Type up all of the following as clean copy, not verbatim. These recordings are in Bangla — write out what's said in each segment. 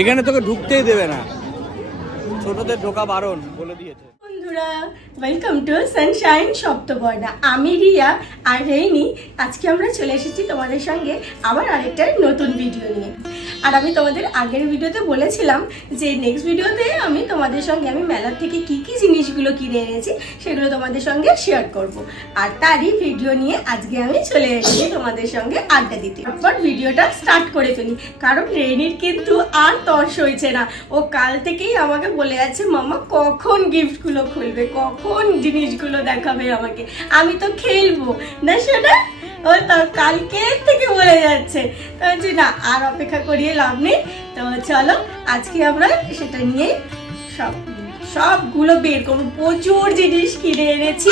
এখানে তোকে ঢুকতেই দেবে না, ছোটদের ঢোকা বারণ বলে দিয়েছে। বন্ধুরা, ওয়েলকাম টু সানশাইন সপ্তবর্ণা। আমি রিয়া আর রেইনি। আজকে আমরা চলে এসেছি তোমাদের সঙ্গে আবার আরেকটা নতুন ভিডিও নিয়ে। আর আমি তোমাদের আগের ভিডিওতে বলেছিলাম যে নেক্সট ভিডিওতে আমি তোমাদের সঙ্গে আমি মেলা থেকে কি কি জিনিসগুলো কিনে এনেছি সেগুলো তোমাদের সঙ্গে শেয়ার করব। আর তারই ভিডিও নিয়ে আজকে আমি চলে এসেছি তোমাদের সঙ্গে আড্ডা দিতে। তারপর ভিডিওটা স্টার্ট করে ফেলি, কারণ রেইনির কিন্তু আর তর্স হয়েছে না। ও কাল থেকেই আমাকে বলে যাচ্ছে মামা কখন গিফটগুলো খুলবে, কখন জিনিসগুলো দেখাবে আমাকে, আমি তো খেলবো না সেটা। ও তো কালকে থেকে বলে যাচ্ছে। তো বলছি না, আর অপেক্ষা করিয়ে লাভ নেই। তো চলো আজকে আমরা সেটা নিয়ে সবগুলো বের করবো। প্রচুর জিনিস কিনে এনেছি,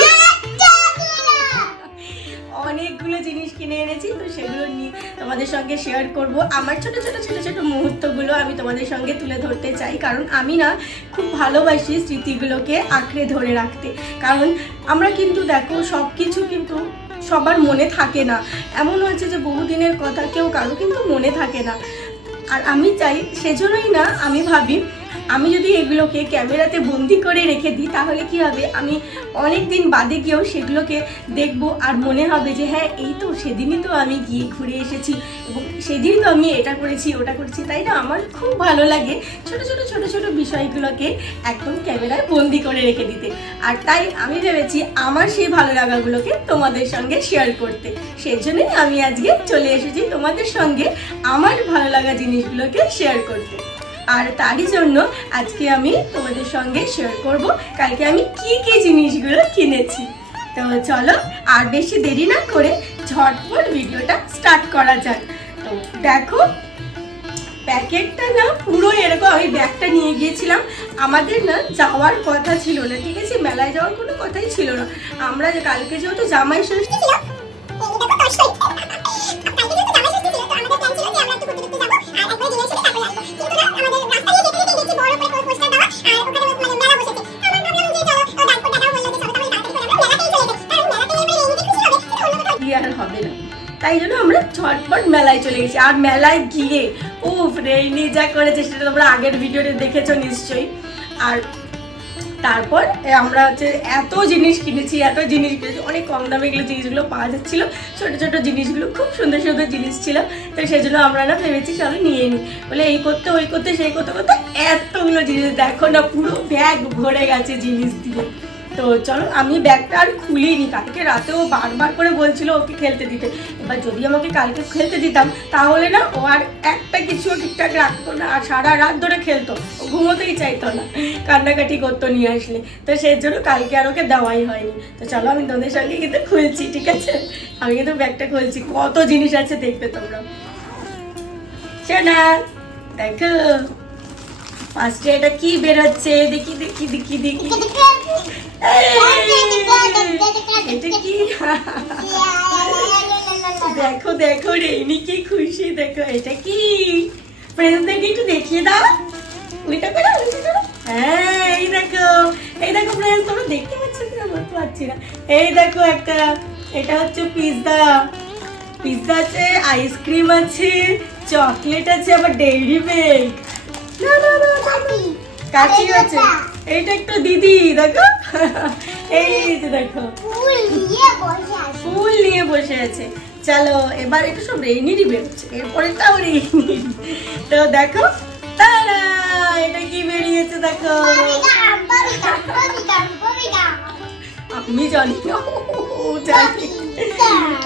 অনেকগুলো জিনিস কিনে এনেছি, তো সেগুলো নিয়ে তোমাদের সঙ্গে শেয়ার করব। আমার ছোট ছোট ছোট ছোট মুহূর্তগুলো আমি তোমাদের সঙ্গে তুলে ধরতে চাই, কারণ আমি না খুব ভালোবাসি স্মৃতিগুলোকে আঁকড়ে ধরে রাখতে। কারণ আমরা কিন্তু দেখো সব কিছু কিন্তু সবার মনে থাকে না, এমন হচ্ছে যে বহুদিনের কথা কেউ কারো কিন্তু মনে থাকে না। আর আমি চাই, সেজন্যই না আমি ভাবি আমি যদি এগুলোকে ক্যামেরাতে বন্দি করে রেখে দিই তাহলে কি হবে, আমি অনেক দিন বাদে গিয়েও সেগুলোকে দেখবো আর মনে হবে যে হ্যাঁ এই তো সেদিনই তো আমি গিয়ে ঘুরে এসেছি এবং সেদিনই তো আমি এটা করেছি ওটা করেছি। তাই না আমার খুব ভালো লাগে ছোট ছোট ছোট ছোট বিষয়গুলোকে একদম ক্যামেরায় বন্দি করে রেখে দিতে। আর তাই আমি ভেবেছি আমার সেই ভালো লাগাগুলোকে তোমাদের সঙ্গে শেয়ার করতে। সেই জন্যই আমি আজকে চলে এসেছি তোমাদের সঙ্গে আমার ভালো লাগা জিনিসগুলোকে শেয়ার করতে। আর তারই জন্য আজকে আমি তোমাদের সঙ্গে শেয়ার করব কালকে আমি কি কি জিনিসগুলো কিনেছি। তো চলো আর বেশি দেরি না করে ঝটপট ভিডিওটা স্টার্ট করা যাক। তো দেখো প্যাকেটটা না পুরো এরকম। আমি ব্যাগটা নিয়ে গিয়েছিলাম, আমাদের না যাওয়ার কথা ছিল না, ঠিক আছে, মেলায় যাওয়ার কোনো কথাই ছিল না। আমরা কালকে যেহেতু জামাই ষষ্ঠী ছিল, হবে না, তাই জন্য আমরা ঝটপট মেলায় চলে গেছি। আর মেলায় গিয়ে উফ রেইনি যা করেছে সেটা তোমরা আগের ভিডিওতে দেখেছো নিশ্চয়ই। আর তারপর আমরা হচ্ছে এত জিনিস কিনেছি অনেক কম দামে এগুলো জিনিসগুলো পাওয়া যাচ্ছিলো, ছোটো ছোটো জিনিসগুলো খুব সুন্দর সুন্দর জিনিস ছিল। তো সেই জন্য আমরা না ভেবেছি চলো নিয়ে নিই, বলে এই করতে ওই করতে সেই করতে করতে এতগুলো জিনিস দেখো না পুরো ব্যাগ ভরে গেছে জিনিস দিয়ে। তো চলো আমি ব্যাগটা আর খুলিনি, কালকে রাতেও বারবার করে বলছিল ওকে খেলতে দিতে। এবার যদি আমাকে কালকে খেলতে দিতাম তাহলে না ও আর একটা কিছু ঠিকঠাক রাখতো না, আর সারা রাত ধরে খেলতো, ও ঘুমোতেই চাইতো না, কান্নাকাটি করতো নিয়ে আসলে। তো সেই জন্য কালকে আর ওকে দেওয়াই হয়নি। তো চলো আমি তোমাদের সঙ্গে কিন্তু খুলছি, ঠিক আছে, আমি কিন্তু ব্যাগটা খুলছি, কত জিনিস আছে দেখবে তোমরা। শোনা দেখো ফার্স্টে এটা কি বেরোচ্ছে, দেখি দেখি দেখি দেখি দেখো দেখো রেইনি কি খুশি, দেখো এটা কি ফ্রেন্ডসদেরকে একটু দেখিয়ে দাও, ওইটা করে হ্যাঁ এই দেখো ফ্রেন্ডস, তোমরা দেখতে পাচ্ছ কিনা বলতে পারছি না। এই দেখো একটা, এটা হচ্ছে পিৎজা আছে, আইসক্রিম আছে, চকলেট আছে, আবার ডেইরি মিল্ক, কাচি আছে, এইটা একটা দিদি দেখো, এই যে দেখো ফুল নিয়ে বসে আছে। চলো এবার এটা সব রেইনিরই বেরোচ্ছে, এরপরেটাও রেইনি। তো দেখো তারা এটা কি বেরিয়েছে দেখো, আমি জানি না,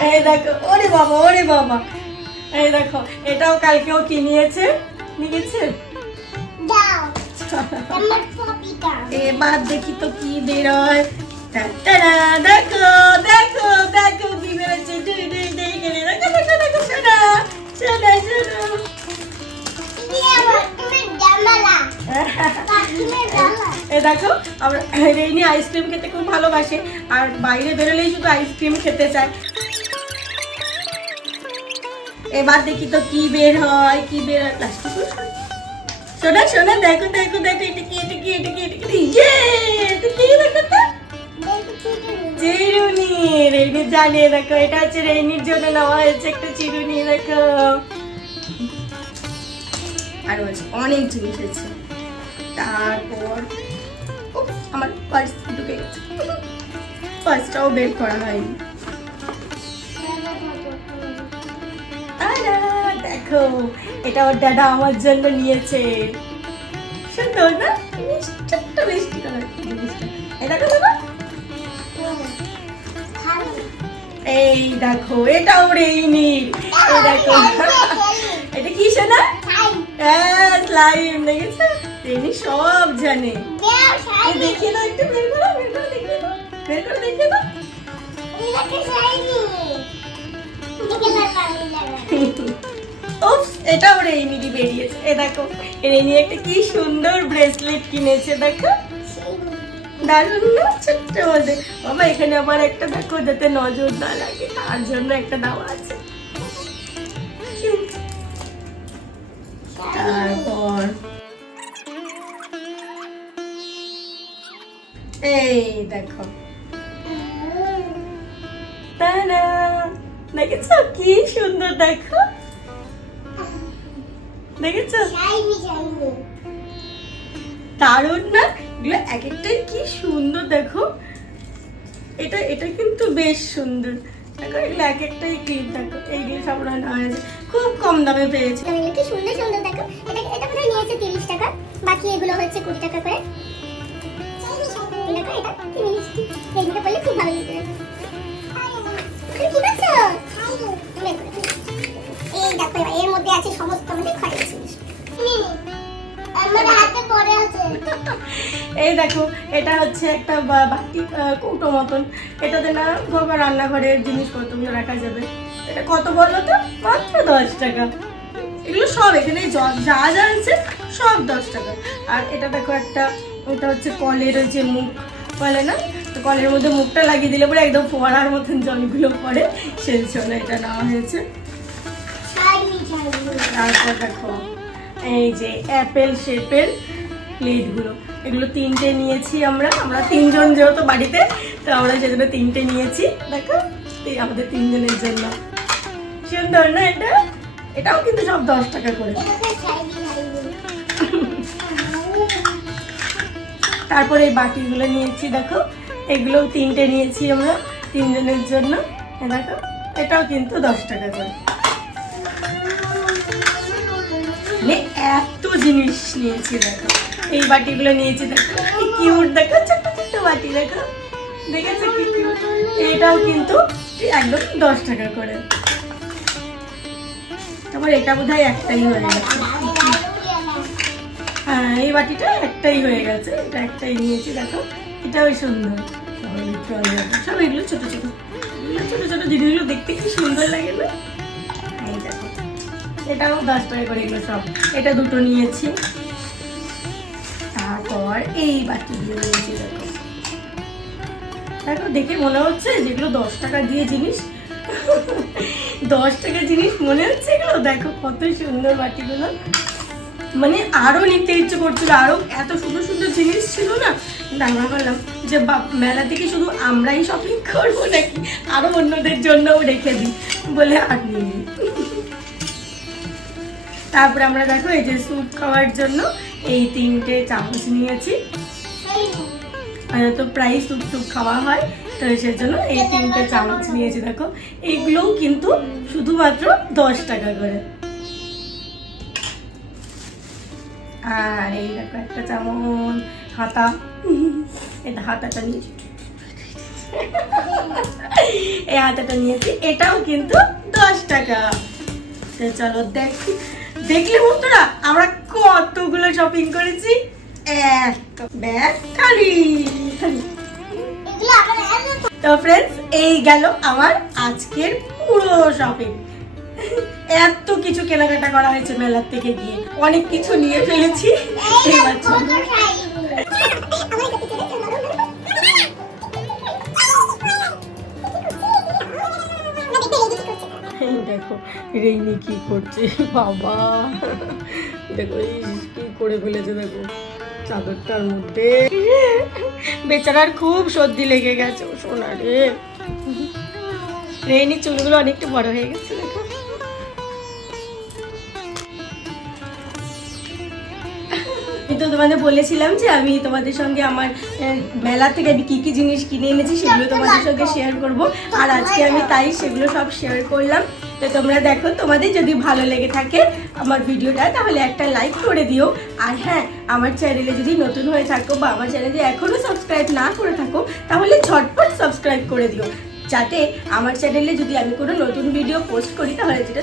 এই দেখো ওরে বাবা এই দেখো এটাও কালকেও কিনিয়েছে নিয়েছে। এবার দেখি তো কি বেরোয়, দেখো দেখো দেখো কি বেরোচ্ছে, দেখো দেখো দেখো শোনা শোনা শোনা, এ দেখো আমরা রেইনি আইসক্রিম খেতে খুব ভালোবাসে, আর বাইরে বেরোলেই শুধু আইসক্রিম খেতে চায়। এবার দেখি তো কি বের হয়, কি বের হয়, প্লাস্টিক শোনা শোনা দেখো দেখো দেখো এটা কি এটা কি এটা কি এটা কি, ইয়ে এটা কি দেখো তো চিরুনি, রেইনি জানে দেখো এটা হচ্ছে রেইনির জন্য নেওয়া হয়েছে একটা চিরুনি। দেখো আরও আছে, অনেক জিনিস আছে। তারপর আমার পার্স ঢুকে গেছে, পার্সটাও বের করা হয়নি। দেখো এটা ওর দাদা আমার জন্য নিয়েছে, সুন্দর না? ছোট্ট মিষ্টি কালার জিনিসটা। এই দেখো দাদা, এই দেখো এটাও রেইনির। এই দেখো এটা কি শোনা? হ্যাঁ স্লাইম, দেখেছো? রেইনি সব জানে। দেখিয়ে দাও একটু, বের করো, বের করে দেখিয়ে দাও, বের করে দেখিয়ে দাও। এটাও রেইনিরই বেরিয়েছে। এ দেখো রেইনি একটা কি সুন্দর ব্রেসলেট কিনেছে, দেখো দারুণ না? ছোট্ট মধ্যে বাবা, এখানে আবার একটা দেখো যাতে নজর না লাগে তার জন্য একটা দেওয়া আছে। তারপর এই দেখো, টানা, দেখেছো কি সুন্দর? দেখো দেখেছো, দারুণ না? এগুলো এক একটাই কি সুন্দর দেখো। এটা এটা কিন্তু বেশ সুন্দর দেখো, এগুলো এক একটাই ক্লিপ দেখো। এইগুলো সব রান্না হয়েছে, খুব কম দামে পেয়েছি। কি সুন্দর সুন্দর দেখো। এটা এটা বোধহয় নিয়েছে 30 টাকা, বাকি এগুলো হচ্ছে 20 টাকা করে। দেখো এটা কি মিষ্টি, এইগুলো বললে খুব ভালো লাগবে। কি করছো? এই দেখো এর মধ্যে আছে সমস্ত আমাদের ঘরের জিনিস। আমার হাতে পড়ে আছে। এই দেখো এটা হচ্ছে একটা বাটি কৌটো মতন, এটাতে না ঘর রান্নাঘরের জিনিসপত্রগুলো রাখা যাবে। এটা কত বলো তো? মাত্র 10 টাকা। এগুলো সব এখানে যা যা আছে সব 10 টাকা। আর এটা দেখো একটা, ওটা হচ্ছে কলের ওই যে মুখ বলে না, তো কলের মধ্যে মুখটা লাগিয়ে দিলে পরে একদম ফোয়ারার মতন জলগুলো পড়ে, সেই জন্য এটা নেওয়া হয়েছে। তারপর দেখো এই যে অ্যাপেল শেপের প্লেটগুলো, এগুলো 3টে নিয়েছি আমরা 3জন যেহেতু বাড়িতে, তো আমরা সেজন্য 3টে নিয়েছি। দেখো আমাদের 3 জনের জন্য, সুন্দর না এটা? এটাও কিন্তু সব 10 টাকা করে। তারপরে এই বাটিগুলো নিয়েছি দেখো, এগুলো 3টে নিয়েছি আমরা 3 জনের জন্য। দেখো এটাও কিন্তু 10 টাকা করে। এত জিনিস নিয়েছি দেখো, এই বাটিগুলো নিয়েছি দেখো, কি কিউট দেখো, ছোট্ট ছোট্ট বাটি দেখো, দেখেছো কি কিউট? এটাও কিন্তু একদম 10 টাকা করে। তারপর এটা বোধহয় একটাই হয়ে গেছে। হ্যাঁ এই বাটিটা একটাই হয়ে গেছে, এটা একটাই নিয়েছি দেখো, এটাও সুন্দর। সব এগুলো ছোট ছোট ছোট ছোট জিনিসগুলো দেখতে কি সুন্দর লাগে না? এই দেখো এটাও 10 টাকা করে এগুলো সব। এটা 2টো নিয়েছি। তারপর এই বাটিগুলো নিয়েছি দেখো, দেখো দেখে মনে হচ্ছে যেগুলো 10 টাকা দিয়ে জিনিস, 10 টাকা জিনিস মনে হচ্ছে এগুলো। দেখো কত সুন্দর বাটিগুলো, মানে আরো নিতে ইচ্ছে করছিল, আরো এত সুন্দর সুন্দর জিনিস ছিল না। আমরা বললাম যে মেলা থেকে শুধু আমরাই শপিং করবো নাকি, আরো অন্যদের জন্যও রেখে দিই বলে আর নিই। তারপরে আমরা দেখো এই যে স্যুপ খাওয়ার জন্য এই 3টে চামচ নিয়েছি, তো প্রায় স্যুপ টুপ খাওয়া হয়, তো সেজন্য এই 3টে চামচ নিয়েছি দেখো। এইগুলোও কিন্তু শুধুমাত্র 10 টাকা করে। আর এই দেখো একটা চামচ হাতা, এটা হাতাটা নিয়েছি, এই হাতাটা নিয়েছি, এটাও কিন্তু 10 টাকা। চলো দেখলে বন্ধুরা আমরা কতগুলো শপিং করেছি, ব্যাগ খালি। তো ফ্রেন্ডস এই গেল আমার আজকের পুরো শপিং। এত কিছু কেনাকাটা করা হয়েছে মেলার থেকে গিয়ে, অনেক কিছু নিয়ে ফেলেছি। দেখো রেইনি কি করছে বাবা, দেখো কি করে ফেলেছে দেখো চাদরটার মধ্যে। বেচারার খুব সর্দি লেগে গেছে ও সোনা রে। রেইনি চুলগুলো অনেকটা বড় হয়ে গেছে দেখো। তো তোমাদের বলেছিলাম যে আমি তোমাদের সঙ্গে আমার মেলা থেকে আমি কী কী জিনিস কিনে এনেছি সেগুলো তোমাদের সঙ্গে শেয়ার করব। আর আজকে আমি তাই সেগুলো সব শেয়ার করলাম। তো তোমরা দেখো, তোমাদের যদি ভালো লেগে থাকে আমার ভিডিওটা তাহলে একটা লাইক করে দিও। আর হ্যাঁ, আমার চ্যানেলে যদি নতুন হয়ে থাকো বা আমার চ্যানেলে এখনও সাবস্ক্রাইব না করে থাকো তাহলে ঝটপট সাবস্ক্রাইব করে দিও, যাতে আমার চ্যানেলে যদি আমি কোনো নতুন ভিডিও পোস্ট করি তাহলে যেটা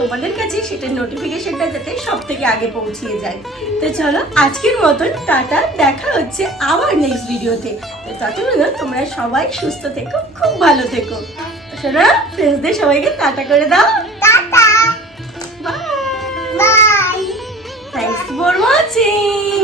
তোমাদের কাছে সেটার নোটিফিকেশনটা যাতে সব থেকে আগে পৌঁছিয়ে যায়। তো চলো, আজকের মতন টাটা, দেখা হচ্ছে আবার নেক্সট ভিডিওতে। তো ততক্ষণ তোমরা সবাই সুস্থ থেকো, খুব ভালো থেকো। শোনা, ফ্রেন্ডসদের সবাইকে টাটা করে দাও। Tata bye. Bye. Thanks for watching.